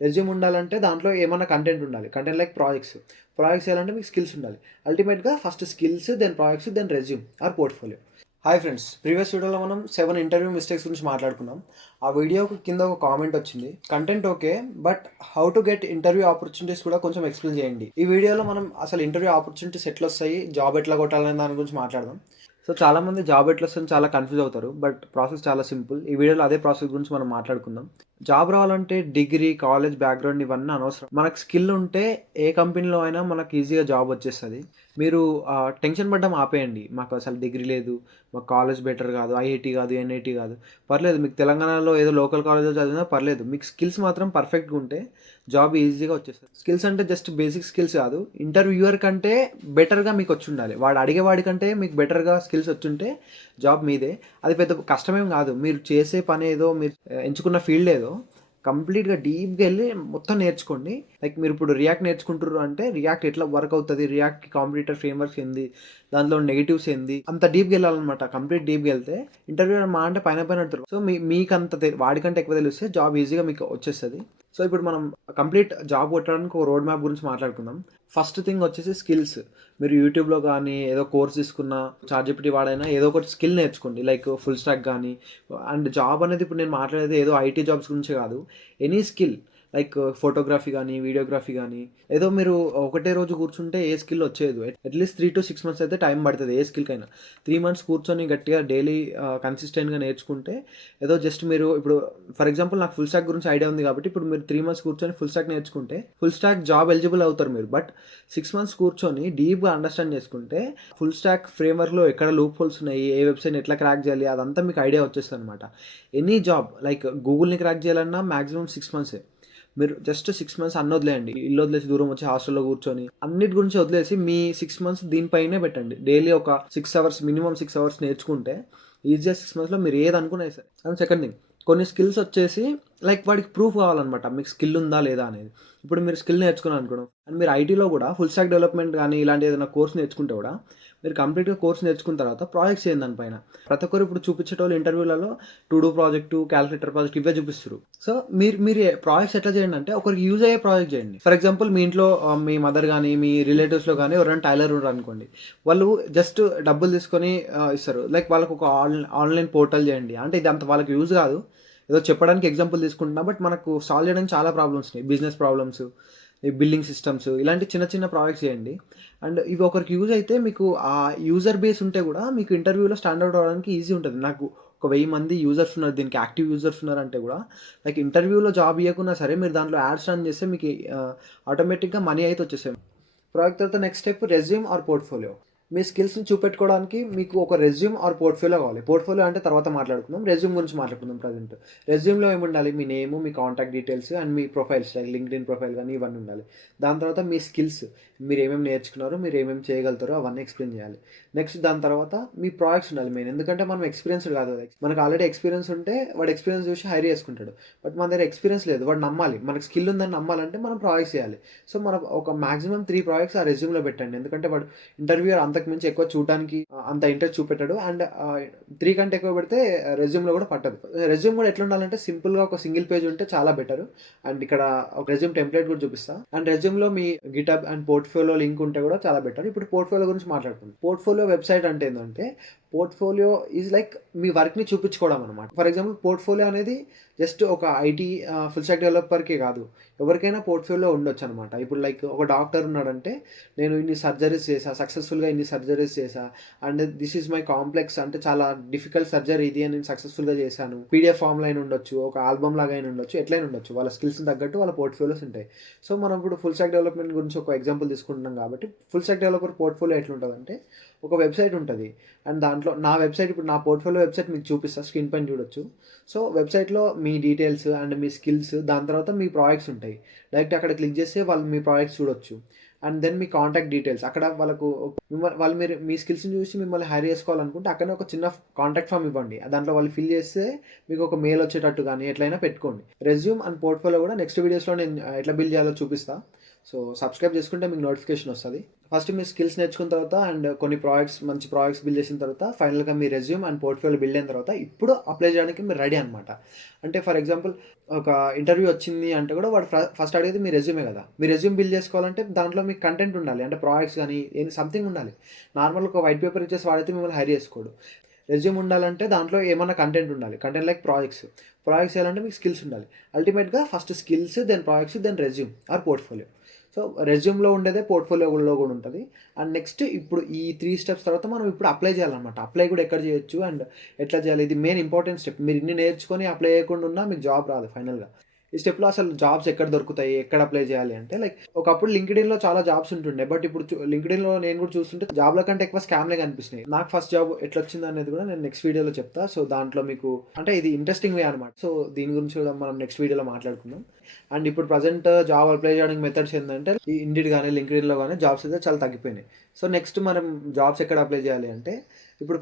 Resume ఉండాలంటే దాంట్లో ఏమన్నా కంటెంట్ ఉండాలి. Content like projects. ప్రాజెక్ట్స్ చేయాలంటే మీకు స్కిల్స్ ఉండాలి. అల్టిమేట్‌గా first skills, then projects, then resume or portfolio. Hi friends! Previous వీడియోలో మనం 7 ఇంటర్వ్యూ మిస్టేక్స్ గురించి మాట్లాడుకున్నాం. ఆ వీడియోకి కింద ఒక కామెంట్ వచ్చింది. Content okay. But how to get interview opportunities కూడా కొంచెం ఎక్స్‌ప్లెయిన్ చేయండి. ఈ వీడియోలో మనం అసలు ఇంటర్వ్యూ ఆపర్చునిటీస్ ఎట్లొస్తాయి, జాబ్ ఎట్లా కొట్టాలనే దాని గురించి మాట్లాడదాం. సో చాలామంది జాబ్ ఎట్లా వస్తుందని చాలా కన్‌ఫ్యూజ్ అవుతారు. బట్ ప్రాసెస్ చాలా సింపుల్. ఈ వీడియోలో అదే ప్రాసెస్ గురించి మనం మాట్లాడుకుందాం. జాబ్ రావాలంటే డిగ్రీ, కాలేజ్ బ్యాక్‌గ్రౌండ్ ఇవన్నీ అనవసరం. మనకు స్కిల్ ఉంటే ఏ కంపెనీలో అయినా మనకు ఈజీగా జాబ్ వచ్చేస్తది. మీరు టెన్షన్ పడడం ఆపేయండి. మాకు అసలు డిగ్రీ లేదు, మాకు కాలేజ్ బెటర్ కాదు, ఐఐటీ కాదు, ఎన్ఐటీ కాదు. పర్లేదు, మీకు తెలంగాణలో ఏదో లోకల్ కాలేజ్‌లో చదివినా పర్లేదు. మీకు స్కిల్స్ మాత్రం పర్ఫెక్ట్‌గా ఉంటే జాబ్ ఈజీగా వచ్చేస్తది. స్కిల్స్ అంటే జస్ట్ బేసిక్ స్కిల్స్ కాదు. ఇంటర్వ్యూయర్ కంటే బెటర్‌గా మీకు వచ్చుండాలి. వాడు అడిగేవాడి కంటే మీకు బెటర్‌గా స్కిల్స్ వచ్చుంటే జాబ్ మీదే. అది పెద్ద కష్టమేం కాదు. మీరు చేసే పనేదో, మీరు ఎంచుకున్న ఫీల్డ్ ఏదో కంప్లీట్‌గా డీప్‌గా ఎళ్లి మొత్తం నేర్చుకోండి. లైక్ మీరు ఇప్పుడు రియాక్ట్ నేర్చుకుంటుర్రు అంటే రియాక్ట్ ఎట్లా వర్క్ అవుతది, రియాక్ట్‌కి కాంపిటీటర్ ఫ్రేమ్‌వర్క్స్ ఏంది, దాంట్లో నెగెటివ్స్ ఏంది, అంత డీప్‌గా ఎళ్ళాలనమాట. కంప్లీట్ డీప్‌గా ఎళ్తే ఇంటర్వ్యూయర్ మహా అంటే పైన పైన అడుగుతారు. సో మీకంత వాడికంటే ఎక్కువ తెలిస్తే జాబ్ ఈజీగా మీకు వచ్చేస్తది. సో ఇప్పుడు మనం కంప్లీట్ జాబ్ కొట్టడానికి ఒక రోడ్ మ్యాప్ గురించి మాట్లాడుకుందాం. ఫస్ట్ థింగ్ వచ్చేసి స్కిల్స్. మీరు యూట్యూబ్‌లో గానీ ఏదో కోర్స్ తీసుకున్న, చాట్‌జీపీటీ వాడైనా ఏదో ఒకటి స్కిల్ నేర్చుకోండి. లైక్ ఫుల్ స్టాక్ గానీ. అండ్ జాబ్ అనేది ఇప్పుడు నేను మాట్లాడేది ఏదో ఐటీ జాబ్స్ గురించే కాదు. ఎనీ స్కిల్ లైక్ ఫోటోగ్రఫీ గానీ, వీడియోగ్రఫీ గానీ, ఏదో మీరు ఒకటే రోజు కూర్చుంటే ఏ స్కిల్ వచ్చేదు. అట్‌లీస్ట్ 3-6 మంత్స్ అయితే టైం పడతది ఏ స్కిల్‌కైనా. 3 మంత్స్ కూర్చొని గట్టిగా డైలీ కన్సిస్టెంట్‌గా నేర్చుకుంటే ఏదో జస్ట్ మీరు ఇప్పుడు ఫర్ ఎగ్జాంపుల్ నాకు ఫుల్ స్టాక్ గురించి ఐడియా ఉంది కాబట్టి ఇప్పుడు మీరు 3 మంత్స్ కూర్చొని ఫుల్ స్టాక్ నేర్చుకుంటే ఫుల్ స్టాక్ జాబ్ ఎలిజిబుల్ అవుతారు మీరు. బట్ 6 మంత్స్ కూర్చొని డీప్‌గా అండర్‌స్టాండ్ చేసుకుంటే ఫుల్ స్టాక్ ఫ్రేమ్‌వర్క్‌లో ఎక్కడ లూప్ హోల్స్ ఉన్నాయి, ఏ వెబ్‌సైట్‌ని ఎట్లా క్రాక్ చేయాలి అదంతా మీకు ఐడియా వచ్చేస్తదనమాట. ఎనీ జాబ్ లైక్ గూగుల్‌ని క్రాక్ చేయాలన్నా మాక్సిమం 6 మంత్సే. మీరు జస్ట్ 6 మంత్స్ అన్నీ వదిలేయండి. ఇల్లు వదిలేసి దూరం వచ్చి హాస్టల్‌లో కూర్చొని అన్నిటి గురించి వదిలేసి మీ 6 మంత్స్ దీనిపైనే పెట్టండి. డైలీ ఒక 6 అవర్స్, మినిమమ్ 6 అవర్స్ నేర్చుకుంటే ఈజీగా 6 మంత్స్‌లో మీరు ఏది అనుకున్నా చేస్తారు. అండ్ సెకండ్ థింగ్, కొన్ని స్కిల్స్ వచ్చేసి లైక్ వాడికి ప్రూఫ్ కావాలనమాట. మీకు స్కిల్ ఉందా లేదా అనేది. ఇప్పుడు మీరు స్కిల్ నేర్చుకున్నారు అనుకోండి అండ్ మీరు ఐటీలో కూడా ఫుల్ స్టాక్ డెవలప్మెంట్ కానీ ఇలాంటి ఏదైనా కోర్స్ నేర్చుకుంటే కూడా మీరు కంప్లీట్‌గా కోర్స్ నేర్చుకున్న తర్వాత ప్రాజెక్ట్స్ చేయండి దానిపైన. ప్రతి ఒక్కరు ఇప్పుడు చూపించేటోళ్ళు ఇంటర్వ్యూలలో to do project, calculator project ఇవే చూపిస్తుర్రు. సో మీరు ప్రాజెక్ట్స్ ఎట్లా చేయండి అంటే ఒకరికి యూజ్ అయ్యే ప్రాజెక్ట్ చేయండి. ఫర్ ఎగ్జాంపుల్ మీ ఇంట్లో మీ మదర్ గానీ, మీ రిలేటివ్స్‌లో గానీ ఎవరైనా టైలర్ ఉన్నారనుకోండి. వాళ్ళు జస్ట్ డబ్బులు తీసుకొని ఇస్తారు. లైక్ వాళ్ళకి ఒక ఆన్‌లైన్ పోర్టల్ చేయండి. అంటే ఇది అంత వాళ్ళకి యూజ్ కాదు. ఏదో చెప్పడానికి ఎగ్జాంపుల్ తీసుకుంటున్నా. బట్ మనకు సాల్వ్ చేయడానికి చాలా ప్రాబ్లమ్స్ ఉన్నాయి. బిజినెస్ ప్రాబ్లమ్స్, ఈ బిల్లింగ్ సిస్టమ్స్ ఇలాంటి చిన్న చిన్న ప్రాజెక్ట్స్ చేయండి. అండ్ ఇవి ఒకరికి యూజ్ అయితే మీకు ఆ యూజర్ బేస్ ఉంటే కూడా మీకు ఇంటర్వ్యూలో స్టాండ్ అవుట్ అవ్వడానికి ఈజీ ఉంటుంది. నాకు ఒక 1000 మంది యూజర్స్ ఉన్నారు, దీనికి యాక్టివ్ యూజర్స్ ఉన్నారంటే కూడా లైక్ ఇంటర్వ్యూలో జాబ్ ఇవ్వకున్నా సరే మీరు దాంట్లో యాడ్స్ రన్ చేస్తే మీకు ఆటోమేటిక్గా మనీ అయితే వచ్చేసాయి. ప్రాజెక్ట్ తర్వాత next step resume or portfolio. మీ స్కిల్స్‌ని చూపెట్టుకోవడానికి మీకు ఒక రెజ్యూమ్ ఆర్ పోర్ట్ఫోలియో కావాలి. పోర్ట్ఫోలియో అంటే తర్వాత మాట్లాడుకుందాం. రెజ్యూమ్ గురించి మాట్లాడుకుందాం ప్రెజెంట్. రెజ్యూమ్‌లో ఏముండాలి? మీ నేము, మీ కాంటాక్ట్ డీటెయిల్స్ అండ్ మీ ప్రొఫైల్స్ లైక్ లింక్డ్ఇన్ ప్రొఫైల్ గానీ ఇవన్నీ ఉండాలి. దాని తర్వాత మీ స్కిల్స్, మీరు ఏమేమి నేర్చుకున్నారో, మీరు ఏమేమి చేయగలుగుతారో అవన్నీ ఎక్స్‌ప్లెయిన్ చేయాలి. నెక్స్ట్ దాని తర్వాత మీ ప్రాజెక్ట్స్ ఉండాలి మెయిన్. ఎందుకంటే మనం ఎక్స్‌పీరియన్స్‌డ్ కాదు కదా! మనకు ఆల్రెడీ ఎక్స్‌పీరియన్స్ ఉంటే వాడు ఎక్స్‌పీరియన్స్ చూసి హైర్ చేసుకుంటాడు. బట్ మన దగ్గర ఎక్స్‌పీరియన్స్ లేదు. వాడు నమ్మాలి. మనకు స్కిల్ ఉందని నమ్మాలంటే మనం ప్రాజెక్ట్స్ చేయాలి. సో మనం ఒక మాక్సిమం 3 ప్రాజెక్ట్స్ ఆ రెజ్యూమ్‌లో పెట్టండి. ఎందుకంటే వాడు ఇంటర్వ్యూయర్ అంతకు మించి ఎక్కువ చూడడానికి అంత ఇంట్రెస్ట్ చూపెట్టాడు. అండ్ 3 కంటే ఎక్కువ పెడితే రెజ్యూమ్‌లో కూడా పట్టదు. రెజ్యూమ్ కూడా ఎట్లా ఉండాలంటే సింపుల్‌గా ఒక సింగిల్ పేజ్ ఉంటే చాలా బెటర్. అండ్ ఇక్కడ ఒక రెజ్యూమ్ టెంప్లెట్ కూడా చూపిస్తా. అండ్ రెజ్యూమ్‌లో మీ గిటబ్ అండ్ పోర్ట్‌ఫోలియో లింక్ ఉంటే కూడా చాలా బెటర్. ఇప్పుడు పోర్ట్‌ఫోలియో గురించి మాట్లాడుకుందాం. పోర్ట్‌ఫోలియో వెబ్‌సైట్ అంటే ఏందంటే పోర్ట్‌ఫోలియో ఈజ్ లైక్ మీ వర్క్‌ని చూపించుకోవడం అనమాట. ఫర్ ఎగ్జాంపుల్ పోర్ట్‌ఫోలియో అనేది జస్ట్ ఒక ఐటీ ఫుల్ స్టాక్ డెవలపర్‌కే కాదు. ఎవరికైనా పోర్ట్‌ఫోలియో ఉండొచ్చనమాట. ఇప్పుడు లైక్ ఒక డాక్టర్ ఉన్నాడంటే నేను ఇన్ని సర్జరీస్ చేశా, సక్సెస్‌ఫుల్‌గా ఇన్ని సర్జరీస్ చేశా. And this is my complex అంటే చాలా డిఫికల్ట్ సర్జరీ ఇది అని నేను సక్సెస్‌ఫుల్‌గా చేశాను. పీడిఎఫ్ ఫార్మ్‌లో అయినా ఉండొచ్చు, ఒక ఆల్బమ్ లాగా అయినా ఉండొచ్చు, ఎట్లైనా ఉండొచ్చు. వాళ్ళ స్కిల్స్‌ని తగ్గట్టు వాళ్ళ పోర్ట్‌ఫోలియోస్ ఉంటాయి. సో మనం ఇప్పుడు ఫుల్ స్టాక్ డెవలప్మెంట్ గురించి ఒక ఎగ్జాంపుల్ తీసుకుంటున్నాం కాబట్టి ఫుల్ స్టాక్ డెవలపర్ పోర్ట్‌ఫోలియో ఎట్లుంటదంటే ఒక వెబ్‌సైట్ ఉంటది. అండ్ దాంట్లో నా వెబ్‌సైట్ ఇప్పుడు నా పోర్ట్‌ఫోలియో వెబ్‌సైట్ మీకు చూపిస్తా. స్క్రీన్ పైన చూడొచ్చు. సో వెబ్‌సైట్‌లో మీ డీటెయిల్స్ అండ్ మీ స్కిల్స్ దాని తర్వాత మీ ప్రాజెక్ట్స్ ఉంటాయి. డైరెక్ట్ అక్కడ క్లిక్ చేస్తే వాళ్ళు మీ ప్రాజెక్ట్స్ చూడొచ్చు. అండ్ దెన్ మీ కాంటాక్ట్ డీటెయిల్స్ అక్కడ వాళ్ళకు వాళ్ళు మీరు మీ స్కిల్స్‌ని చూసి మిమ్మల్ని హైర్ చేసుకోవాలనుకుంటే అక్కడనే ఒక చిన్న కాంటాక్ట్ ఫార్మ్ ఇవ్వండి. దాంట్లో వాళ్ళు ఫిల్ చేస్తే మీకు ఒక మెయిల్ వచ్చేటట్టు గానీ ఎట్లైనా పెట్టుకోండి. రెజ్యూమ్ అండ్ పోర్ట్‌ఫోలియో కూడా నెక్స్ట్ వీడియోస్‌లో నేను ఎట్లా బిల్డ్ చేయాలో చూపిస్తా. సో సబ్స్క్రైబ్ చేసుకుంటే మీకు నోటిఫికేషన్ వస్తుంది. ఫస్ట్ మీరు స్కిల్స్ నేర్చుకున్న తర్వాత అండ్ కొన్ని మంచి ప్రాజెక్ట్స్ బిల్డ్ చేసిన తర్వాత ఫైనల్గా మీ రెజ్యూమ్ అండ్ పోర్ట్ఫోలియో బిల్డ్ అయిన తర్వాత ఇప్పుడు అప్లై చేయడానికి మీరు రెడీ అనమాట. అంటే ఫర్ ఎగ్జాంపుల్ ఒక ఇంటర్వ్యూ వచ్చింది అంటే కూడా వాడు ఫస్ట్ అడిగేది మీ రెజ్యూమే కదా. మీ రెజ్యూమ్ బిల్డ్ చేసుకోవాలంటే దాంట్లో మీకు కంటెంట్ ఉండాలి, అంటే ప్రాజెక్ట్స్ కానీ సంథింగ్ ఉండాలి. నార్మల్గా ఒక వైట్ పేపర్ ఇచ్చేసి వాడైతే మిమ్మల్ని హైర్ చేసుకోడు. రెజ్యూమ్ ఉండాలంటే దాంట్లో ఏమన్నా కంటెంట్ ఉండాలి. కంటెంట్ లైక్ ప్రాజెక్ట్స్ చేయాలంటే మీకు స్కిల్స్ ఉండాలి. అల్టిమేట్గా first skills, then projects, then resume or portfolio. So రెజ్యూమ్లో ఉండేదే పోర్ట్ఫోలియోలో కూడా ఉంటుంది. అండ్ నెక్స్ట్ ఇప్పుడు ఈ 3 స్టెప్స్ తర్వాత మనం ఇప్పుడు అప్లై చేయాలన్నమాట. అప్లై కూడా ఎక్కడ చేయొచ్చు అండ్ ఎట్లా చేయాలి, ఇది మెయిన్ ఇంపార్టెంట్ స్టెప్. మీరు ఇన్ని నేర్చుకొని అప్లై చేయకుండా ఉన్నా మీకు జాబ్ రాదు ఫైనల్గా. ఈ స్టెప్లో అసలు జాబ్స్ ఎక్కడ దొరుకుతాయి, ఎక్కడ అప్లై చేయాలి అంటే లైక్ ఒకప్పుడు లింక్డ్ఇన్లో చాలా జాబ్స్ ఉంటుండే, బట్ ఇప్పుడు లింక్డ్ఇన్లో నేను కూడా చూస్తుంటే జాబ్ల కంటే ఎక్కువ స్కామ్లే కనిపిస్తున్నాయి. నాకు ఫస్ట్ జాబ్ ఎట్లా వచ్చింది అనేది కూడా నేను నెక్స్ట్ వీడియోలో చెప్తా. సో దాంట్లో మీకు అంటే ఇది ఇంట్రెస్టింగ్ వే అనమాట. సో దీని గురించి కూడా మనం నెక్స్ట్ వీడియోలో మాట్లాడుకుందాం. అండ్ ఇప్పుడు ప్రజెంట్ జాబ్ అప్లై చేయడానికి మెథడ్స్ ఏంటంటే ఈ ఇండిడ్ కానీ లింక్డ్ఇన్లో కానీ జాబ్స్ అయితే చాలా తగ్గిపోయినాయి. సో నెక్స్ట్ మనం జాబ్స్ ఎక్కడ అప్లై చేయాలి అంటే ఇప్పుడు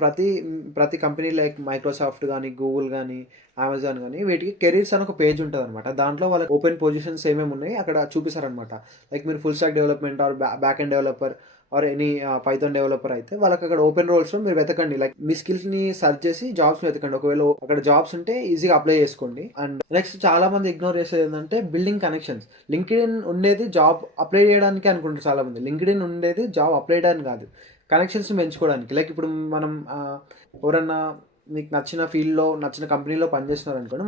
ప్రతి కంపెనీ లైక్ మైక్రోసాఫ్ట్ కానీ, గూగుల్ కానీ, అమెజాన్ కానీ వీటికి కెరీర్స్ అని ఒక పేజ్ ఉంటుంది అనమాట. దాంట్లో వాళ్ళకి ఓపెన్ పొజిషన్స్ ఏమేమి ఉన్నాయి అక్కడ చూపిస్తారనమాట. లైక్ మీరు full stack development or back and developer or any Python developer అయితే వాళ్ళకి అక్కడ ఓపెన్ రోల్స్లో మీరు వెతకండి. లైక్ మీ స్కిల్స్ని సర్చ్ చేసి జాబ్స్ వెతకండి. ఒకవేళ అక్కడ జాబ్స్ ఉంటే ఈజీగా అప్లై చేసుకోండి. అండ్ నెక్స్ట్ చాలా మంది ఇగ్నోర్ చేసేది ఏంటంటే బిల్డింగ్ కనెక్షన్స్. లింక్డ్ఇన్ ఉండేది జాబ్ అప్లై చేయడానికి అనుకుంటారు చాలా మంది. లింక్డ్ఇన్ ఉండేది జాబ్ అప్లై చేయడానికి కాదు, కనెక్షన్స్ పెంచుకోవడానికి. లైక్ ఇప్పుడు మనం ఎవరన్నా మీకు నచ్చిన ఫీల్డ్లో నచ్చిన కంపెనీలో పనిచేస్తున్నారు అనుకోండి,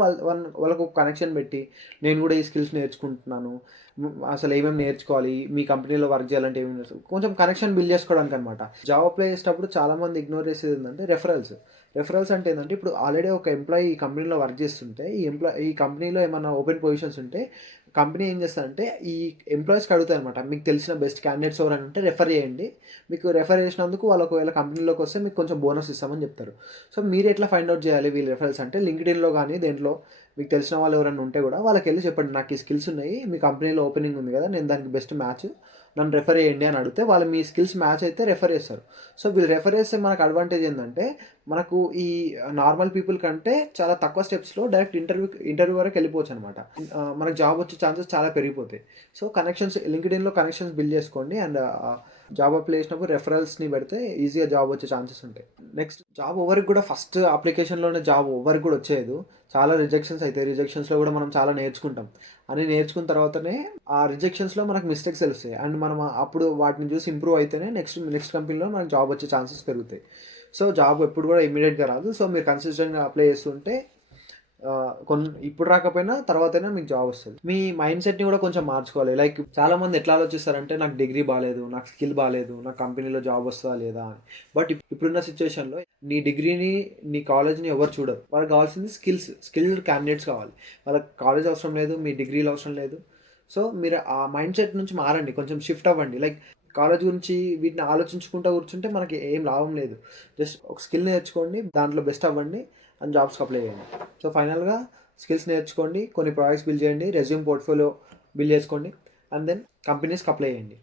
వాళ్ళకు ఒక కనెక్షన్ పెట్టి నేను కూడా ఈ స్కిల్స్ నేర్చుకుంటున్నాను, అసలు ఏమేమి నేర్చుకోవాలి, మీ కంపెనీలో వర్క్ చేయాలంటే ఏమేమి నేర్చుకోవాలి, కొంచెం కనెక్షన్ బిల్డ్ చేసుకోవడానికి అనమాట. జాబ్ అప్లై చేసేటప్పుడు చాలామంది ఇగ్నోర్ చేసేది ఏంటంటే రెఫరల్స్ అంటే ఏంటంటే ఇప్పుడు ఆల్రెడీ ఒక ఎంప్లాయీ ఈ కంపెనీలో వర్క్ చేస్తుంటే ఈ కంపెనీలో ఏమైనా ఓపెన్ పొజిషన్స్ ఉంటే కంపెనీ ఏం చేస్తుందంటే ఈ ఎంప్లాయీస్కి అడుగుతాయి అనమాట, మీకు తెలిసిన బెస్ట్ క్యాండిడేట్స్ ఎవరైనా ఉంటే రెఫర్ చేయండి, మీకు రెఫర్ చేసినందుకు వాళ్ళు ఒకవేళ కంపెనీలోకి వస్తే మీకు కొంచెం బోనస్ ఇస్తామని చెప్తారు. సో మీరు ఎట్లా ఫైండ్ అవుట్ చేయాలి వీళ్ళు రెఫరల్స్ అంటే లింక్డ్ఇన్లో కానీ దేంట్లో మీకు తెలిసిన వాళ్ళు ఎవరైనా ఉంటే కూడా వాళ్ళకి వెళ్ళి చెప్పండి, నాకు ఈ స్కిల్స్ ఉన్నాయి, మీ కంపెనీలో ఓపెనింగ్ ఉంది కదా, నేను దానికి బెస్ట్ మ్యాచ్, నన్ను రెఫర్ చేయండి అని అడిగితే వాళ్ళు మీ స్కిల్స్ మ్యాచ్ అయితే రెఫర్ చేస్తారు. సో వీళ్ళు రెఫర్ చేస్తే మనకు అడ్వాంటేజ్ ఏంటంటే మనకు ఈ నార్మల్ పీపుల్ కంటే చాలా తక్కువ స్టెప్స్లో డైరెక్ట్ ఇంటర్వ్యూ వరకు వెళ్ళిపోవచ్చు అనమాట. మనకు జాబ్ వచ్చే ఛాన్సెస్ చాలా పెరిగిపోతాయి. సో లింక్డ్ఇన్లో కనెక్షన్స్ బిల్డ్ చేసుకోండి అండ్ జాబ్ అప్లై చేసినప్పుడు రెఫరల్స్ని పెడితే ఈజీగా జాబ్ వచ్చే ఛాన్సెస్ ఉంటాయి. నెక్స్ట్ జాబ్ ఎవరికి కూడా ఫస్ట్ అప్లికేషన్లోనే జాబ్ ఎవరికి కూడా వచ్చేది, చాలా రిజెక్షన్స్ అయితే రిజెక్షన్స్లో కూడా మనం చాలా నేర్చుకుంటాం. అని నేర్చుకున్న తర్వాతనే ఆ రిజెక్షన్స్లో మనకు మిస్టేక్స్ తెలుస్తాయి అండ్ మనం అప్పుడు వాటిని చూసి ఇంప్రూవ్ అయితేనే నెక్స్ట్ కంపెనీలో మనకు జాబ్ వచ్చే ఛాన్సెస్ పెరుగుతాయి. సో జాబ్ ఎప్పుడు కూడా ఇమీడియట్గా రాదు. సో మీరు కన్సిస్టెంట్గా అప్లై చేస్తుంటే ఇప్పుడు రాకపోయినా తర్వాతైనా మీకు జాబ్ వస్తుంది. మీ మైండ్ సెట్ని కూడా కొంచెం మార్చుకోవాలి. లైక్ చాలామంది ఎట్లా ఆలోచిస్తారంటే నాకు డిగ్రీ బాగాలేదు, నాకు స్కిల్ బాగాలేదు, నాకు కంపెనీలో జాబ్ వస్తుందా లేదా అని. బట్ ఇప్పుడున్న సిచ్యువేషన్లో నీ డిగ్రీని నీ కాలేజ్ని ఎవరు చూడరు. వాళ్ళకి కావాల్సింది స్కిల్డ్ క్యాండిడేట్స్ కావాలి. వాళ్ళకి కాలేజ్ అవసరం లేదు, మీ డిగ్రీలు అవసరం లేదు. సో మీరు ఆ మైండ్ సెట్ నుంచి మారండి, కొంచెం షిఫ్ట్ అవ్వండి. లైక్ కాలేజ్ గురించి వీటిని ఆలోచించుకుంటూ కూర్చుంటే మనకి ఏం లాభం లేదు. జస్ట్ ఒక స్కిల్ నేర్చుకోండి, దాంట్లో బెస్ట్ అవ్వండి అండ్ జాబ్స్కి అప్లై చేయండి. సో ఫైనల్గా స్కిల్స్ నేర్చుకోండి, కొన్ని ప్రాజెక్ట్స్ బిల్డ్ చేయండి, రెజ్యూమ్ పోర్ట్ఫోలియో బిల్డ్ చేసుకోండి అండ్ దెన్ కంపెనీస్కి అప్లై చేయండి.